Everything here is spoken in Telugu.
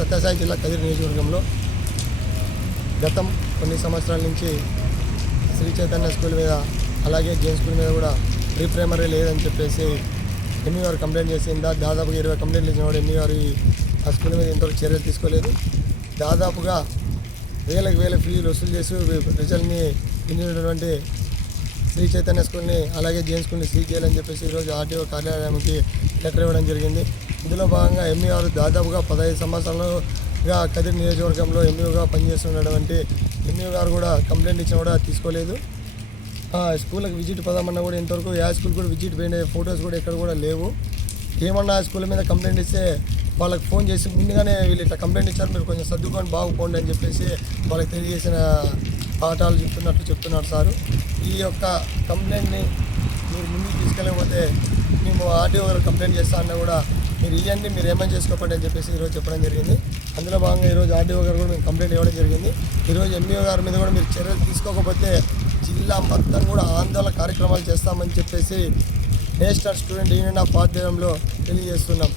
సత్యసాయి జిల్లా కదిరి నియోజకవర్గంలో గతం కొన్ని సంవత్సరాల నుంచి శ్రీ చైతన్య స్కూల్ మీద అలాగే జైన్ స్కూల్ మీద కూడా ప్రీ ప్రైమరీ లేదని చెప్పేసి ఎంఈ గారు కంప్లైంట్ చేసిందా. దాదాపుగా 20 కంప్లైంట్లు ఇచ్చిన కూడా ఎంఈ గారు ఆ స్కూల్ మీద ఇంతవరకు చర్యలు తీసుకోలేదు. దాదాపుగా వేల ఫీజులు వసూలు చేసి ప్రజల్ని ఇండినటువంటి శ్రీ చైతన్య స్కూల్ని అలాగే జైన్ స్కూల్ని సీజ్ చేయాలని చెప్పేసి ఈరోజు ఆర్టీఓ కార్యాలయానికి లెటర్ ఇవ్వడం జరిగింది. ఇందులో భాగంగా ఎంఈ గారు దాదాపుగా 15 సంవత్సరాలుగా కదిరి నియోజకవర్గంలో ఎంఈగా పనిచేస్తున్నటువంటి ఎంఈ గారు కూడా కంప్లైంట్ ఇచ్చినా కూడా తీసుకోలేదు. స్కూల్కి విజిట్ పదామన్నా కూడా ఇంతవరకు ఏ స్కూల్ కూడా విజిట్ పోయిన ఫొటోస్ కూడా ఎక్కడ కూడా లేవు. ఏమన్నా స్కూల్ మీద కంప్లైంట్ ఇస్తే వాళ్ళకి ఫోన్ చేసి ముందుగానే వీళ్ళు ఇట్లా కంప్లైంట్ ఇచ్చారు, మీరు కొంచెం సర్దుకొని బాగుపోండి అని చెప్పేసి వాళ్ళకి తెలియజేసిన పాఠాలు చెప్తున్నారు సారు. ఈ యొక్క కంప్లైంట్ని మీరు ముందుకు తీసుకెళ్ళకపోతే మేము ఆర్టీఓ గారు కంప్లైంట్ చేస్తా అన్నా కూడా మీరు ఇవన్నీ మీరు ఏమని చేసుకోకండి అని చెప్పేసి ఈరోజు చెప్పడం జరిగింది. అందులో భాగంగా ఈరోజు ఆర్టీఓ గారు కూడా మేము కంప్లైంట్ ఇవ్వడం జరిగింది. ఈరోజు ఎంఈఓ గారి మీద కూడా మీరు చర్యలు తీసుకోకపోతే జిల్లా మొత్తం కూడా ఆందోళన కార్యక్రమాలు చేస్తామని చెప్పేసి నేషనల్ స్టూడెంట్ యూనియన్ ఆఫ్ ఆధ్వర్యంలో తెలియజేస్తున్నాం.